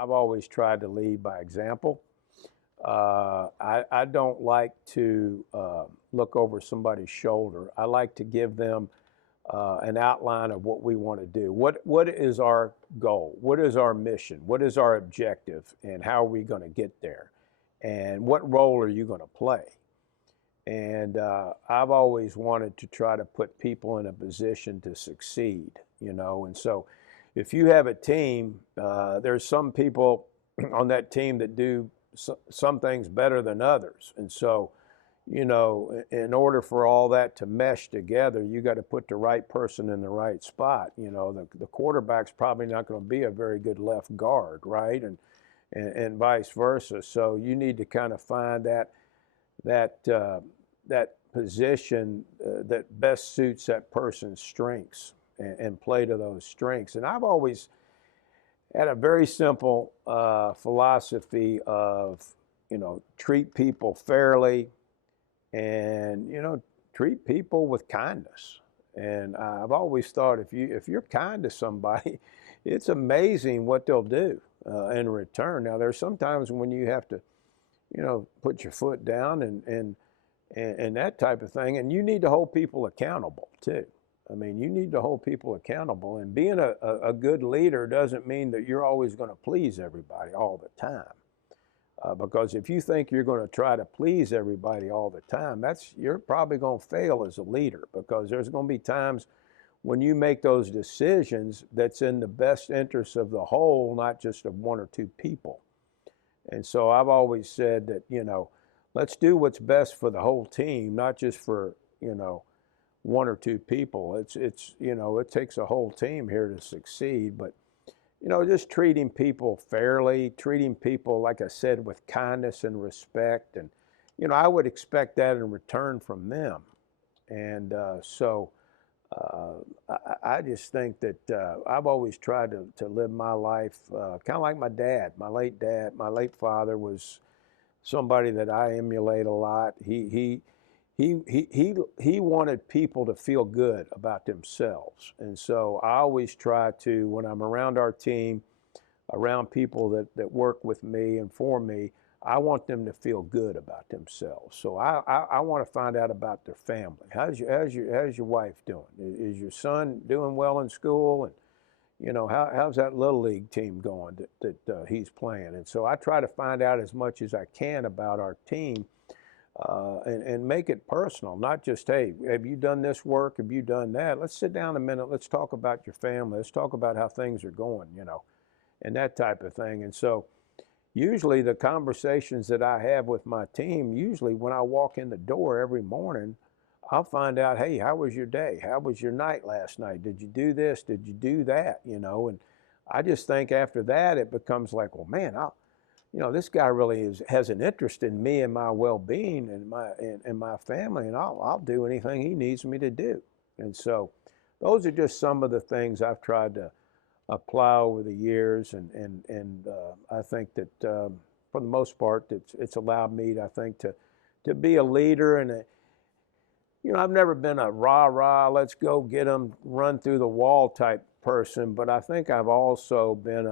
I've always tried to lead by example. I don't like to look over somebody's shoulder. I like to give them an outline of what we want to do. What is our goal? What is our mission? What is our objective? And how are we going to get there? And what role are you going to play? And I've always wanted to try to put people in a position to succeed, you know. And so if you have a team, there's some people on that team that do some things better than others. And so, you know, in order for all that to mesh together, you got to put the right person in the right spot. You know, the quarterback's probably not going to be a very good left guard, right? And vice versa. So you need to kind of find that position that best suits that person's strengths and play to those strengths. And I've always had a very simple philosophy of, you know, treat people fairly and, you know, treat people with kindness. And I've always thought if you're kind to somebody, it's amazing what they'll do in return. Now, there's sometimes when you have to, you know, put your foot down and that type of thing. And you need to hold people accountable too. I mean, you need to hold people accountable. And being a good leader doesn't mean that you're always going to please everybody all the time. Because if you think you're going to try to please everybody all the time, you're probably going to fail as a leader, because there's going to be times when you make those decisions that's in the best interest of the whole, not just of one or two people. And so I've always said that, you know, let's do what's best for the whole team, not just for, you know, one or two people. It's you know, it takes a whole team here to succeed. But, you know, just treating people fairly, treating people, like I said, with kindness and respect. And, you know, I would expect that in return from them. And so I just think that I've always tried to live my life kind of like my dad. My late father was somebody that I emulate a lot. He wanted people to feel good about themselves. And so I always try to, when I'm around our team, around people that work with me and for me, I want them to feel good about themselves. So I want to find out about their family. How's your wife doing? Is your son doing well in school? And, you know, how's that little league team going that he's playing? And so I try to find out as much as I can about our team. And make it personal, not just, hey, have you done this work? Have you done that? Let's sit down a minute. Let's talk about your family. Let's talk about how things are going, you know, and that type of thing. And so usually the conversations that I have with my team, usually when I walk in the door every morning, I'll find out, hey, how was your day? How was your night last night? Did you do this? Did you do that? You know, and I just think after that, it becomes like, well, man, you know, this guy really has an interest in me and my well-being and my family, and I'll do anything he needs me to do. And so those are just some of the things I've tried to apply over the years, and I think that for the most part, it's allowed me, I think, to be a leader. And you know, I've never been a rah-rah, let's go get them, run through the wall type person, but I think I've also been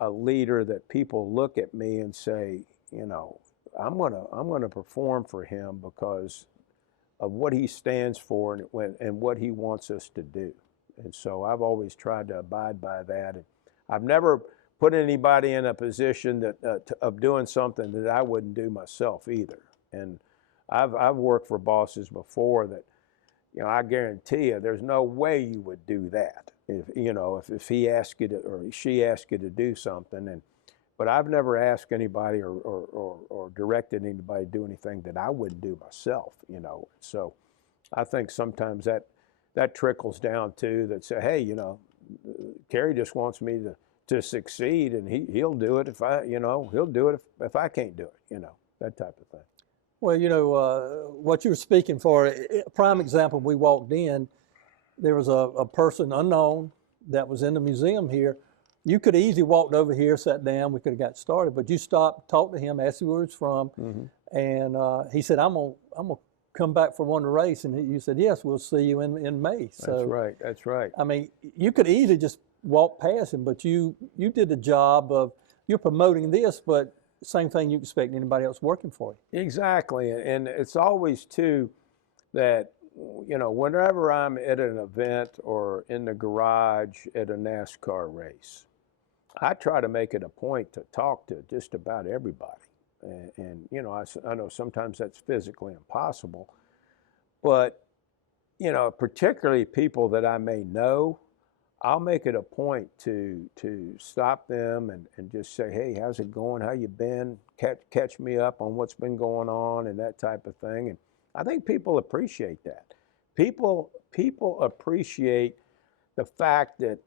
a leader that people look at me and say, you know, I'm gonna perform for him because of what he stands for and what he wants us to do. And so I've always tried to abide by that. And I've never put anybody in a position that of doing something that I wouldn't do myself either. And I've worked for bosses before that, you know, I guarantee you there's no way you would do that if he asked you to, or she asked you to do something. But I've never asked anybody or directed anybody to do anything that I wouldn't do myself, you know. So I think sometimes that trickles down too, that say, hey, you know, Kerry just wants me to succeed, and he'll do it he'll do it if I can't do it, you know, that type of thing. Well, you know, what you were speaking for, a prime example, we walked in, there was a person unknown that was in the museum here. You could have easily walked over here, sat down, we could have got started, but you stopped, talked to him, asked him where he was from, and he said, I'm gonna come back for one race, and you said, yes, we'll see you in May. So, That's right. I mean, you could easily just walk past him, but you did the job of you're promoting this, but same thing you expect anybody else working for you. Exactly. And it's always too that, whenever I'm at an event or in the garage at a NASCAR race, I try to make it a point to talk to just about everybody. And I know sometimes that's physically impossible, but, particularly people that I may know, I'll make it a point to stop them and just say, hey, how's it going? How you been? Catch me up on what's been going on and that type of thing. And I think people appreciate that. People appreciate the fact that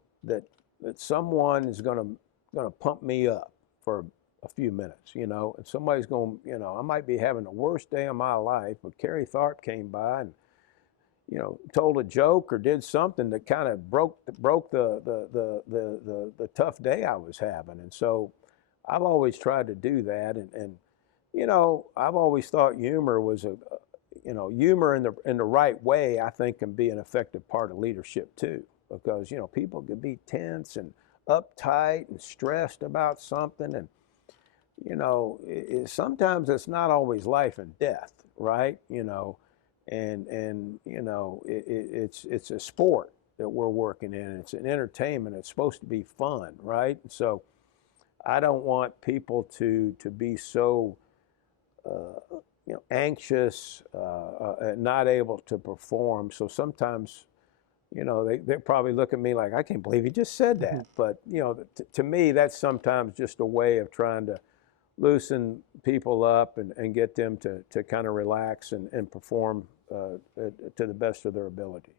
someone is going to pump me up for a few minutes, and somebody's going, I might be having the worst day of my life, but Kerry Tharp came by and, told a joke or did something that kind of broke the tough day I was having. And so I've always tried to do that. And I've always thought humor was humor in the right way, I think, can be an effective part of leadership too, because, people can be tense and uptight and stressed about something. And, sometimes it's not always life and death, right? It's a sport that we're working in. It's an entertainment. It's supposed to be fun, right? So I don't want people to be so anxious, not able to perform. So sometimes, they probably look at me like, I can't believe he just said that. But to me, that's sometimes just a way of trying to loosen people up and get them to kind of relax and perform to the best of their ability.